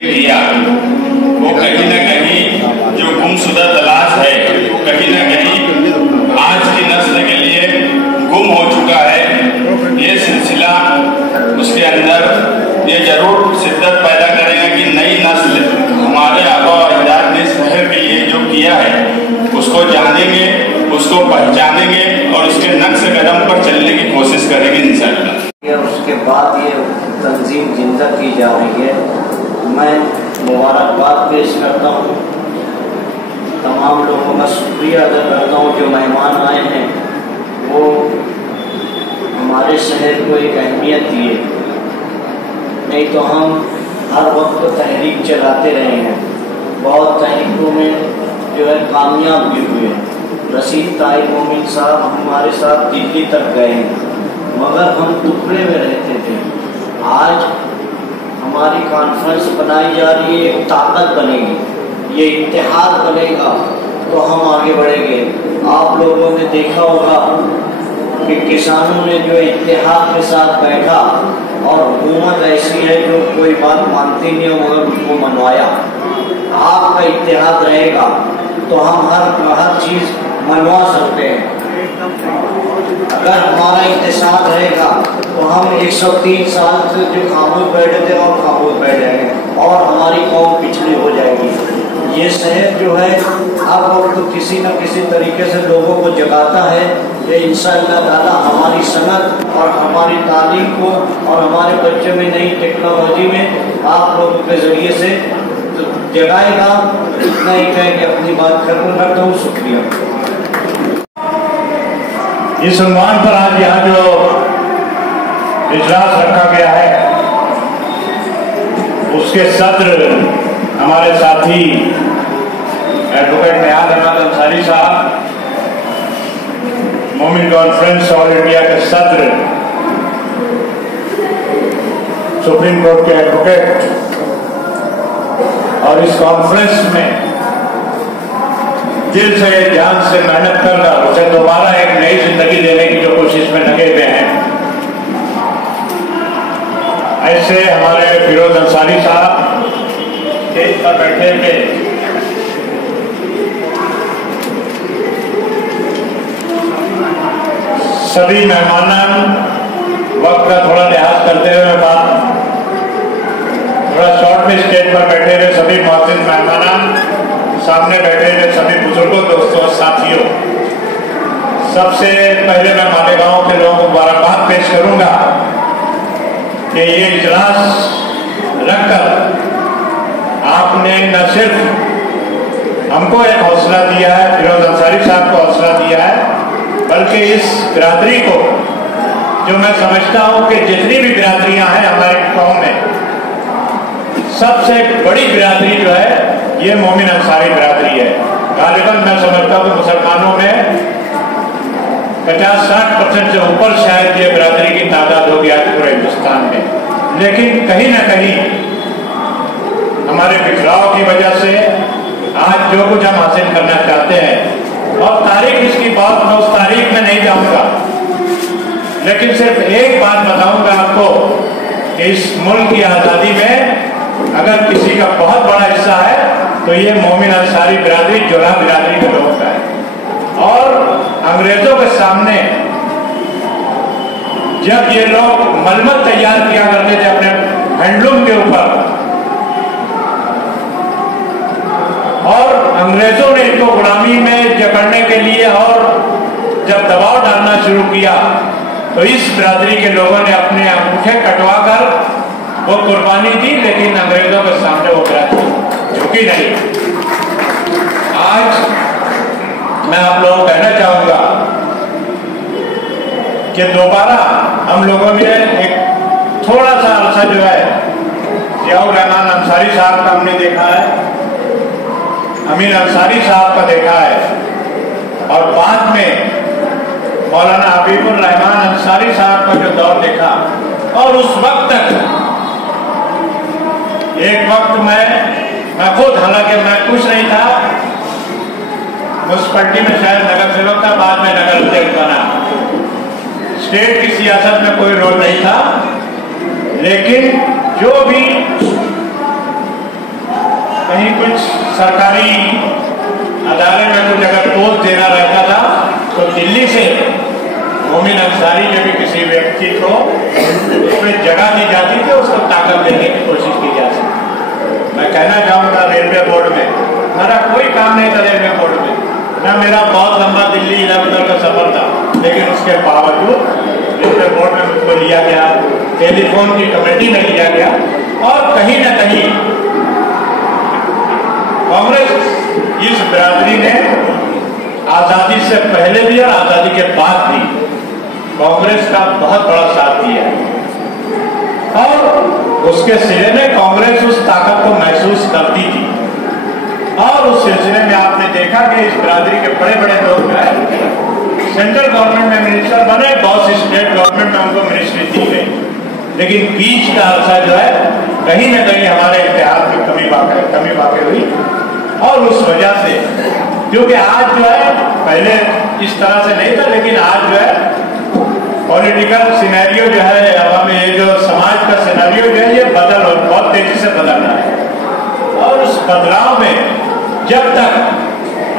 किया वो कहीं न कहीं जो गुमशुदा तलाश है वो कहीं न कहीं आज की नस्ल के लिए गुम हो चुका है। ये सिलसिला उसके अंदर ये जरूर शिद्दत पैदा करेगा कि नई नस्ल हमारे आबा और अजदाद ने शहर के लिए जो किया है उसको जानेंगे, उसको पहचानेंगे और उसके नक्श कदम पर चलने की कोशिश करेंगे इंशाअल्लाह। उसके बाद ये तंजीम जिंदा की जा रही है। मैं मुबारकबाद पेश करता हूँ, तमाम लोगों का शुक्रिया अदा करता हूँ जो मेहमान आए हैं वो हमारे शहर को एक अहमियत दिए, नहीं तो हम हर वक्त तहरीक चलाते रहे हैं। बहुत तहरीकों में जो है कामयाब भी हुए। रशीद ताहिर मोमिन साहब हमारे साथ दिल्ली तक गए हैं मगर हम टुकड़े में रहते थे। आज हमारी कॉन्फ्रेंस बनाई जा रही है, एक ताकत बनेगी, ये इत्तेहाद बनेगा तो हम आगे बढ़ेंगे। आप लोगों ने देखा होगा कि किसानों ने जो इत्तेहाद के साथ बैठा और हुकूमत ऐसी है जो कोई बात मानती नहीं है मगर उसको मनवाया। आपका इत्तेहाद रहेगा तो हम हर चीज़ मनवा सकते हैं। अगर हमारा इत्तेहाद रहेगा तो हम 103 साल से जो खामोश बैठे थे और खामोश बैठ जाएंगे और हमारी कौम पिछड़ी हो जाएगी। ये शहर जो है हर वक्त तो किसी न किसी तरीके से लोगों को जगाता है। ये इंशाअल्लाह ताला हमारी सनत और हमारी तालीम को और हमारे बच्चों में नई टेक्नोलॉजी में आप लोगों के ज़रिए से जगाएगा। इतना ही कह के अपनी बात खत्म करता हूँ। शुक्रिया। इस उन्वान पर आज यहाँ जो इजलास रखा गया है उसके सत्र हमारे साथी एडवोकेट नियाज़ अहमद अंसारी साहब, मोमिन कॉन्फ्रेंस ऑल इंडिया के सत्र, सुप्रीम कोर्ट के एडवोकेट, और इस कॉन्फ्रेंस में दिल से जान से मेहनत कर उसे दोबारा एक नई जिंदगी देने की जो कोशिश में लगे हुए हैं, ऐसे हमारे फिरोज अंसारी साहब स्टेज पर बैठे हुए सभी मेहमान, वक्त का थोड़ा लिहाज करते हुए बात थोड़ा शॉर्ट में स्टेज पर बैठे हुए सभी मुअज़्ज़िज़ मेहमान, सामने बैठे हुए सभी बुजुर्गों, दोस्तों, साथियों, सबसे पहले मैं मालेगांव के लोगों को मुबारकबाद पेश करूंगा कि ये इजलास रखकर आपने न सिर्फ हमको एक हौसला दिया है, फिरोज अंसारी साहब को हौसला दिया है, बल्कि इस बिरादरी को, जो मैं समझता हूं कि जितनी भी बिरादरियां हैं हमारी कौम में, सबसे बड़ी बिरादरी जो है ये मोमिन अंसारी बिरादरी है। गालिबन मैं समझता हूँ कि मुसलमानों में 50-60% से ऊपर शायद ये बिरादरी की तादाद हो गया है पूरे हिंदुस्तान में। लेकिन कहीं ना कहीं हमारे बिखराव की वजह से आज जो कुछ हम हासिल करना चाहते हैं, और तारीख इसकी बात मैं उस तारीख में नहीं जाऊंगा, लेकिन सिर्फ एक बात बताऊंगा आपको कि इस मुल्क की आज़ादी में अगर किसी का बहुत बड़ा हिस्सा है तो ये मोमिन अंसारी बिरादरी, जोरा बिरादरी के लोगों का है। और अंग्रेजों के सामने जब ये लोग मलमल तैयार किया करते थे अपने हैंडलूम के ऊपर, और अंग्रेजों ने इनको गुलामी में जकड़ने के लिए और जब दबाव डालना शुरू किया तो इस बिरादरी के लोगों ने अपने अंगूठे कटवा कर वो कुर्बानी दी, लेकिन अंग्रेजों के सामने वो बिरादरी झुकी नहीं। आज मैं आप लोगों को कहना चाहूंगा कि दोबारा हम लोगों ने एक थोड़ा सा अरसा जो है जियाउर रहमान अंसारी साहब का हमने देखा है, अमीन अंसारी साहब का देखा है, और बाद में मौलाना हबीबुर रहमान अंसारी साहब का जो दौर देखा। और उस वक्त तक एक वक्त मैं खुद, हालांकि मैं कुछ नहीं था, म्यूनसिपैलिटी में शायद नगर सेवक था, बाद में नगर अध्यक्ष बना। स्टेट की सियासत में कोई रोल नहीं था, लेकिन जो भी कहीं कुछ सरकारी अदालत में कुछ अगर पोस्ट देना रहता था तो दिल्ली से मोमिन अंसारी के भी किसी व्यक्ति को उसमें जगह दी जाती थी, उसको ताकत देने की कोशिश की जा सकती। मैं कहना चाहूँगा रेलवे बोर्ड में हमारा कोई काम नहीं था, रेलवे बोर्ड में ना मेरा बहुत लंबा दिल्ली इधर उधर का सफर था, लेकिन उसके बावजूद रेलवे बोर्ड में मुझको लिया गया, टेलीफोन की कमेटी में लिया गया, और कहीं ना कहीं कांग्रेस इस बिरादरी ने आजादी से पहले भी और आजादी के बाद भी कांग्रेस का बहुत बड़ा साथ दिया है, और उसके सिरे में कांग्रेस उस ताकत को महसूस करती थी। और उस सिलसिले में आपने देखा कि इस बिरादरी के बड़े बड़े लोग जो है सेंट्रल गवर्नमेंट में मिनिस्टर बने, बहुत सी स्टेट गवर्नमेंट में उनको मिनिस्ट्री दी गई, लेकिन बीच का अरसा जो है कहीं ना कहीं हमारे इतिहास में कमी वाकई हुई। और उस वजह से, क्योंकि आज जो है पहले इस तरह से नहीं था, लेकिन आज जो है पॉलिटिकल सिनेरियो जो है, हमें ये जो समाज का सिनेरियो जो है ये बहुत तेजी से बदल रहा है। और उस बदलाव में जब तक,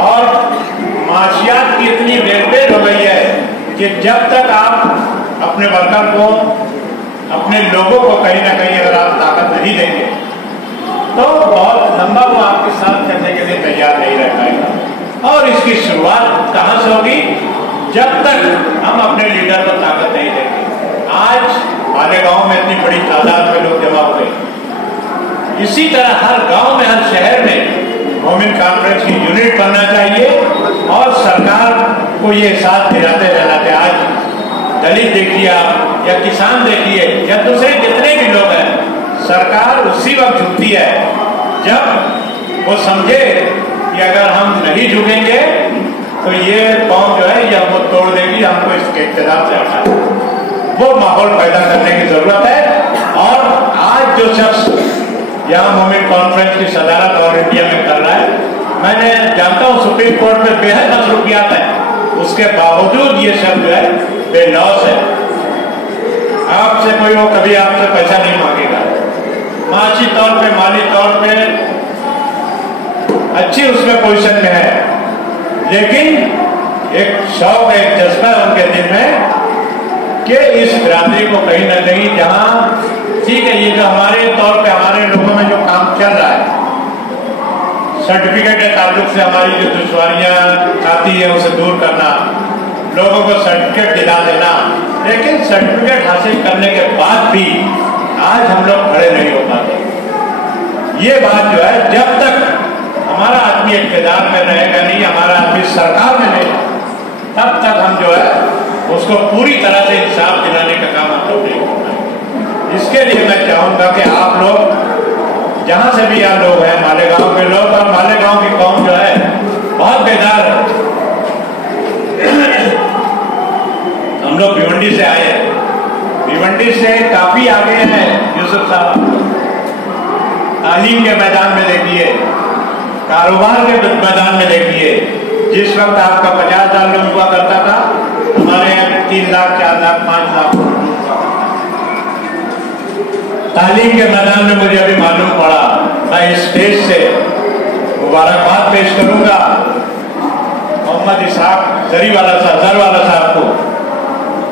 और माशियात की इतनी रेलवेज हो गई है कि जब तक आप अपने वर्कर को, अपने लोगों को कहीं ना कहीं अगर आप ताकत नहीं देंगे तो बहुत लंबा वो आपके साथ करने के लिए तैयार नहीं रह पाएगा। और इसकी शुरुआत कहां से होगी? जब तक हम अपने लीडर को ताकत नहीं देंगे। आज मालेगांव में इतनी बड़ी तादाद में लोग जमा हुए, इसी तरह हर गांव में, हर शहर में मोमिन कॉन्फ्रेंस की यूनिट बनना चाहिए, और सरकार को ये साथ दिलाते रहना चाहिए। आज दलित देखिए आप, या किसान देखिए, या दूसरे जितने भी लोग हैं, सरकार उसी वक्त झुकती है जब वो समझे कि अगर हम नहीं झुकेंगे तो ये कौम जो है ये हमको तोड़ देगी, हमको इसके इक़्तिदार से हटाना। वो माहौल पैदा करने की जरूरत है। और आज जो शख्स यहाँ मोमिन कॉन्फ्रेंस की सदारत और इंडिया में कर रहा है, मैंने जानता हूँ सुप्रीम कोर्ट में बेहद मसरूफियात है, उसके बावजूद ये शब्द जो है बेलौस है। आपसे कोई वो कभी आपसे पैसा नहीं मांगेगा, माशी तौर पे, माली तौर पे अच्छी उसमें पोजीशन में है, लेकिन एक शौक, एक जज्बा है उनके दिल में कि इस बिरादरी को कहीं ना कहीं, जहां ठीक है ये जो हमारे तौर पे हमारे लोगों में जो काम चल रहा है, सर्टिफिकेट के ताल्लुक से हमारी जो दुश्वारियां आती है उसे दूर करना, लोगों को सर्टिफिकेट दिला देना, लेकिन सर्टिफिकेट हासिल करने के बाद भी आज हम लोग खड़े नहीं हो पाते। ये बात जो है जब तक हमारा आदमी इक़्तिदार में रहेगा नहीं, हमारा आदमी सरकार में नहीं, तब तक हम जो है उसको पूरी तरह से इंसाफ दिलाने का काम हम लोग नहीं करना। इसके लिए मैं चाहूंगा कि आप लोग जहां से भी आप लोग हैं, मालेगांव के लोग, और मालेगांव की कौम जो है बहुत बेदार है। हम लोग भिवंडी से आए हैं, भिवंडी से काफी आगे हैं यूसुफ साहब। तालीम के मैदान में देखिए, कारोबार के मैदान में देखिए, जिस वक्त आपका 50,000 लोग हुआ करता था, हमारे यहाँ 3 लाख, 4 लाख, 5 लाख हुआ। तालीम के मैदान में मुझे अभी मालूम पड़ा, मैं इस स्टेज से मुबारकबाद पेश करूंगा मोहम्मद इसहाक जरीवाला साहब को।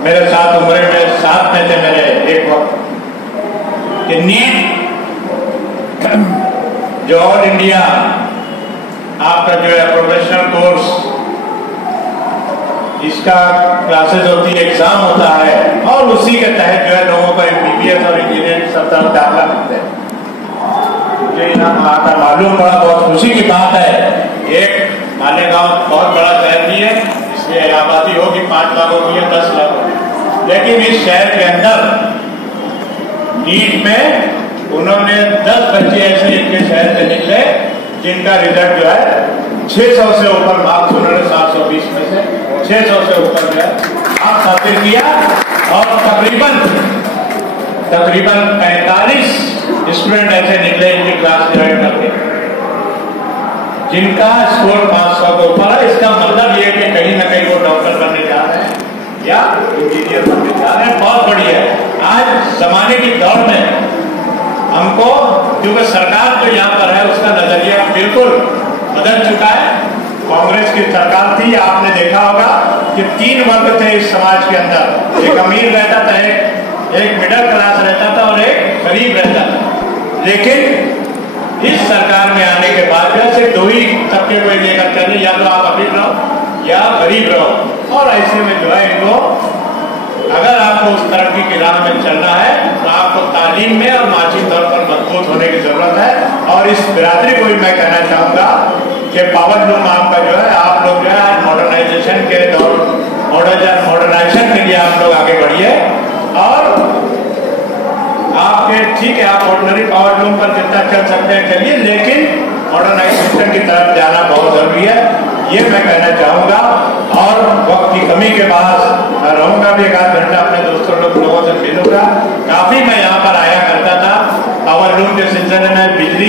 मेरे साथ उम्र में साथ में थे मेरे एक वक्त कि नीट जो ऑल इंडिया आपका जो है प्रोफेशनल कोर्स, इसका क्लासेस होती है, एग्जाम होता है, और उसी के तहत जो है लोगों को MBBS और इंजीनियरिंग सब तरफ दाखिला मिलते हैं। मुझे यहाँ आकर मालूम पड़ा, बहुत खुशी की बात है। एक मालेगांव बहुत बड़ा शहर भी है, इसलिए आबादी होगी 5 लाखों की या 10 लाख, लेकिन इस शहर के अंदर नीट में उन्होंने 10 बच्चे ऐसे इनके शहर से निकले जिनका रिजल्ट जो है 600 से ऊपर मार्क्स, उन्होंने 720 में से 600 से ऊपर जो है मार्क्स हासिल किया, और तकरीबन 45 स्टूडेंट ऐसे निकले इनकी क्लास ज्वाइन करके जिनका स्कोर 500 के ऊपर है। इसका मतलब ये कि कहीं ना कहीं वो डॉक्टर बनने जा रहे हैं या इंजीनियर बनने जा रहे हैं। बहुत बढ़िया है। आज जमाने की दौड़ में हमको, क्योंकि सरकार जो यहाँ पर है उसका नजरिया बिल्कुल बदल चुका है। कांग्रेस की सरकार थी, आपने देखा होगा कि 3 वर्ग थे इस समाज के अंदर, एक अमीर रहता था, एक मिडिल क्लास रहता था और एक गरीब रहता था। लेकिन इस सरकार में आने के बाद जैसे 2 ही तबके को लेकर चले, या तो आप अमीर रहो या गरीब रहो। और ऐसे में जो है इनको, अगर आपको उस तरक्की की राह में चलना है तो आपको तालीम में और मानसिक तौर पर मजबूत होने की जरूरत है। और इस बिरादरी को भी मैं कहना चाहूंगा कि पावर लूम आपका जो है, आप लोग जो है मॉडर्नाइजेशन के दौर, मॉडर्नाइजेशन के लिए आप लोग आगे बढ़िए। और आपके ठीक है, आप ऑर्डिनरी पावर लूम पर जितना चल सकते हैं चलिए, लेकिन मॉडर्नाइजेशन की तरफ जाना बहुत जरूरी है, ये मैं कहना चाहूंगा। और वक्त की कमी के बाद मैं रहूंगा भी 1 आध घंटा, अपने दोस्तों लोगों से मिलूंगा। काफी मैं यहाँ पर आया करता था पावर लूम के सिलसिले में, बिजली